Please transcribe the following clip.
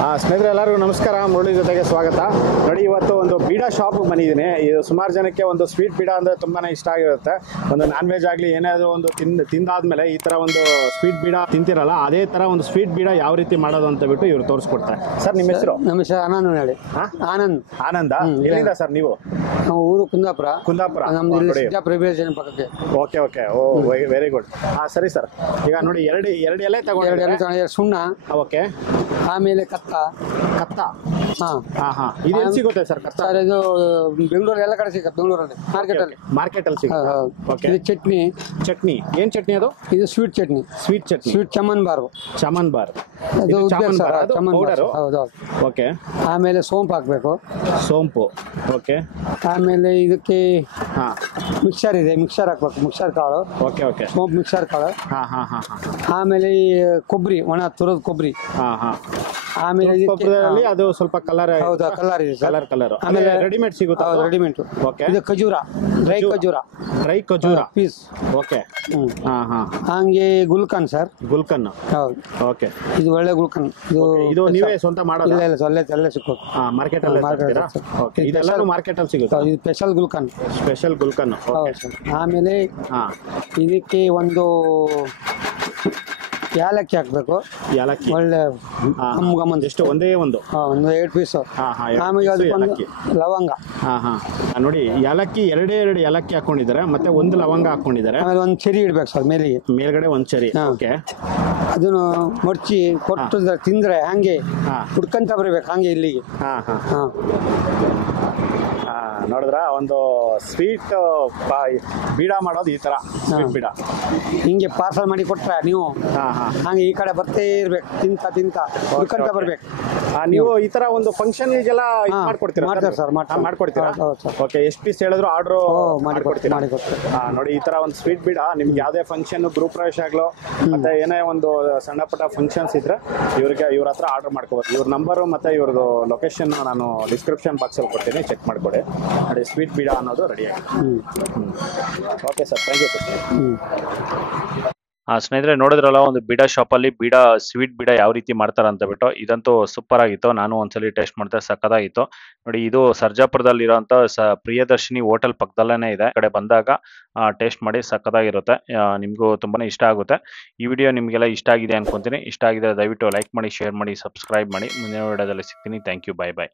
ಸ್ನೇಹಿತರೆ ಎಲ್ಲರಿಗೂ ನಮಸ್ಕಾರ. ಮುರಳಿ ಜೊತೆಗೆ ಸ್ವಾಗತ. ನೋಡಿ, ಇವತ್ತು ಒಂದು ಬೀಡಾ ಶಾಪ್ಗೆ ಬಂದಿದ್ದೀನಿ. ಇದು ಸುಮಾರು ಜನಕ್ಕೆ ಒಂದು ಸ್ವೀಟ್ ಬೀಡಾ ಅಂದರೆ ತುಂಬಾ ಇಷ್ಟ ಆಗಿರುತ್ತೆ. ಒಂದು ನಾನ್ ವೆಜ್ ಆಗಲಿ ಏನಾದರೂ ಒಂದು ತಿಂದಾದ್ಮೇಲೆ ಈ ಥರ ಒಂದು ಸ್ವೀಟ್ ಬೀಡಾ ತಿಂತಿರಲ್ಲ, ಅದೇ ಥರ ಒಂದು ಸ್ವೀಟ್ ಬೀಡಾ ಯಾವ ರೀತಿ ಮಾಡೋದು ಅಂತ ಬಿಟ್ಟು ಇವ್ರು ತೋರಿಸ್ಕೊಡ್ತಾರೆ. ಸರ್, ನಿಮ್ಮ ಹೆಸರು? ನಮ್ಮ ಹೆಸರು ಆನಂದ್ ಹೇಳಿ. ಆನಂದ. ಎಲ್ಲಿಂದ ಸರ್ ನೀವು? ನಾವು ಊರು ಕುಂದಾಪುರ. ನಮ್ದು ಪಕ್ಕಕ್ಕೆ. ಓಕೆ. ಓ, ವೆರಿ ಗುಡ್. ಸರಿ ಸರ್. ಈಗ ನೋಡಿ, ಎರಡು ಎಲೆ ತಗೊಂಡು ಸುಣ್ಣ. ಓಕೆ. ಆಮೇಲೆ ಕತ್ತ. ಇದು ಎಲ್ಲಿ ಸಿಗುತ್ತೆ ಸರ್ ಕತ್ತ? ಸರ್, ಇದು ಬೆಂಗಳೂರು ಎಲ್ಲ ಕಡೆ ಸಿಗುತ್ತೆ. ಬೆಂಗಳೂರಲ್ಲಿ ಮಾರ್ಕೆಟಲ್ಲಿ ಸಿಗುತ್ತೆ. ಇದು ಚಟ್ನಿ. ಏನ್ ಚಟ್ನಿ ಅದು? ಇದು sweet chutney. Sweet Chaman bar. ಹೌದು. ಓಕೆ. ಆಮೇಲೆ ಸೋಂಪು ಹಾಕ್ಬೇಕು. ಸೋಂಪು. ಓಕೆ. ಆಮೇಲೆ ಇದಕ್ಕೆ ಮಿಕ್ಸರ್ ಇದೆ, ಮಿಕ್ಸರ್ ಹಾಕ್ಬೇಕು. ಮಿಕ್ಸರ್ ಕಾಳು. ಓಕೆ. ಸೋಂಪು ಮಿಕ್ಸರ್ ಕಾಳು. ಆಮೇಲೆ ಈ ಕೊಬ್ಬರಿ, ಒಣ ತುರಿದ ಕೊಬ್ಬರಿ. ಆಮೇಲೆ ಅದು ಸ್ವಲ್ಪ ಕಲರ್. ಹೌದಾ, ಕಲರ್ ಇದೆ. ಕಲರ್. ಆಮೇಲೆ ರೆಡಿಮೇಡ್ ಸಿಗುತ್ತೆ. ರೆಡಿಮೇಡ್. ಓಕೆ. ಇದು ಖಜೂರ, ಡ್ರೈ ಖಜೂರ ಪೀಸ್. ಓಕೆ. ಹಂಗೆ ಗುಲ್ಕನ್ ಸರ್. ಗುಲ್ಕನ್. ಹೌದು. ಓಕೆ. ಇದು ಒಳ್ಳೆ ಗುಲ್ಕನ್. ಇದು ನೀವೇ ಸ್ವಂತ ಮಾಡೋದು? ಇಲ್ಲ, ಅಲ್ಲೇ ಸಿಕ್ಕೋದು. ಮಾರ್ಕೆಟ್ ಅಲ್ಲಿ. ಓಕೆ. ಇದೆಲ್ಲರೂ ಮಾರ್ಕೆಟ್ ಅಲ್ಲಿ ಸಿಗುತ್ತೆ. ಇದು ಸ್ಪೆಷಲ್ ಗುಲ್ಕನ್. ಓಕೆ. ಆಮೇಲೆ ಇದಕ್ಕೆ ಒಂದು ಯಾಲಕ್ಕಿ ಹಾಕ್ಬೇಕು. ಒಳ್ಳೆ ಗಮ್ಮನ್. ಎಷ್ಟು? ಒಂದೇ ಒಂದು 2 ಪೀಸ್. ಆಮೇಲೆ ಅದಕ್ಕೆ ಲವಂಗ. ನೋಡಿ, ಯಾಲಕ್ಕಿ ಎರಡು ಯಾಲಕ್ಕಿ ಹಾಕೊಂಡಿದ್ದಾರೆ, ಮತ್ತೆ ಒಂದು ಲವಂಗ ಹಾಕೊಂಡಿದ್ದಾರೆ. ಆಮೇಲೆ ಒಂದು ಚೆರಿ ಇಡ್ಬೇಕು ಸರ್ ಮೇಲ್ಗಡೆ ಒಂದು ಚೆರಿ. ಓಕೆ. ಅದನ್ನು ಮಡ್ಚಿ ಕೊಟ್ಟು ತಿಂದ್ರೆ ಹಂಗೆ ಹುಡ್ಕಂತ ಬರ್ಬೇಕು, ಹಂಗೆ ಇಲ್ಲಿಗೆ. ನೋಡಿದ್ರ, ಒಂದು ಸ್ವೀಟ್ ಬೀಡಾ ಮಾಡೋದು ಈ ತರ. ಸ್ವೀಟ್ ಬೀಡಾ ಹಿಂಗೆ ಪಾರ್ಸಲ್ ಮಾಡಿ ಕೊಟ್ರೆ ನೀವು ಹಂಗೆ ಈ ಕಡೆ ಬರ್ತೇ ಇರ್ಬೇಕು, ತಿಂತ ಹುಡ್ಕಂತ ಬರ್ಬೇಕು. ನೀವು ಈ ತರ ಒಂದು ಫಂಕ್ಷನ್ಗೆಲ್ಲ ಮಾಡ್ಕೊಡ್ತೀರಾ ಸರ್? ಮಾಡ್ಕೊಡ್ತೀರಾ? ಓಕೆ. ಎಷ್ಟು ಪೀಸ್ ಹೇಳಿದ್ರು ಆರ್ಡರ್ ಮಾಡ್ಕೊಡ್ತೀರಾ? ನೋಡಿ, ಈ ತರ ಒಂದು ಸ್ವೀಟ್ ಬೀಡಾ ನಿಮ್ಗೆ ಯಾವ್ದೇ ಫಂಕ್ಷನ್, ಗೃಹ ಪ್ರವೇಶ ಆಗ್ಲೋ ಮತ್ತೆ ಏನೇ ಒಂದು ಸಣ್ಣ ಪುಟ್ಟ ಫಂಕ್ಷನ್ಸ್ ಇದ್ರೆ ಇವ್ರ ಹತ್ರ ಆರ್ಡರ್ ಮಾಡ್ಕೋಬಹುದು. ಇವ್ರ ನಂಬರು ಮತ್ತೆ ಇವ್ರದ್ದು ಲೊಕೇಶನ್ ನಾನು ಡಿಸ್ಕ್ರಿಪ್ಷನ್ ಬಾಕ್ಸ್ ಅಲ್ಲಿ ಕೊಡ್ತೀನಿ, ಚೆಕ್ ಮಾಡ್ಕೊಡಿ. ನೋಡಿ, ಸ್ವೀಟ್ ಬೀಡಾ ಅನ್ನೋದು ರೆಡಿ ಆಗಿದೆ. Okay sir, thank you sir. ಸ್ನೇಹಿತರೆ, ನೋಡಿದ್ರಲ್ಲ ಒಂದು ಬೀಡಾ ಶಾಪಲ್ಲಿ ಸ್ವೀಟ್ ಬೀಡಾ ಯಾವ ರೀತಿ ಮಾಡ್ತಾರೆ ಅಂತ ಬಿಟ್ಟು. ಇದಂತೂ ಸೂಪರ್ ಆಗಿತ್ತು. ನಾನು ಒಂದ್ಸಲಿ ಟೇಸ್ಟ್ ಮಾಡಿದೆ, ಸಕ್ಕತ್ತಾಗಿತ್ತು. ನೋಡಿ, ಇದು ಸರ್ಜಾಪುರದಲ್ಲಿರೋಂಥ ಪ್ರಿಯದರ್ಶಿನಿ ಹೋಟೆಲ್ ಪಕ್ಕದಲ್ಲೇ ಇದೆ. ಕಡೆ ಬಂದಾಗ ಟೇಸ್ಟ್ ಮಾಡಿ, ಸಕ್ಕತ್ತಾಗಿರುತ್ತೆ. ನಿಮಗೂ ತುಂಬಾನೇ ಇಷ್ಟ ಆಗುತ್ತೆ. ಈ ವಿಡಿಯೋ ನಿಮಗೆಲ್ಲ ಇಷ್ಟ ಆಗಿದೆ ಅನ್ಕೊಂತೀನಿ. ಇಷ್ಟ ಆಗಿದೆ ದಯವಿಟ್ಟು ಲೈಕ್ ಮಾಡಿ, ಶೇರ್ ಮಾಡಿ, ಸಬ್ಸ್ಕ್ರೈಬ್ ಮಾಡಿ. ಮುಂದಿನ ವಿಡಿಯೋದಲ್ಲಿ ಸಿಗ್ತೀನಿ. Thank you. ಬಾಯ್.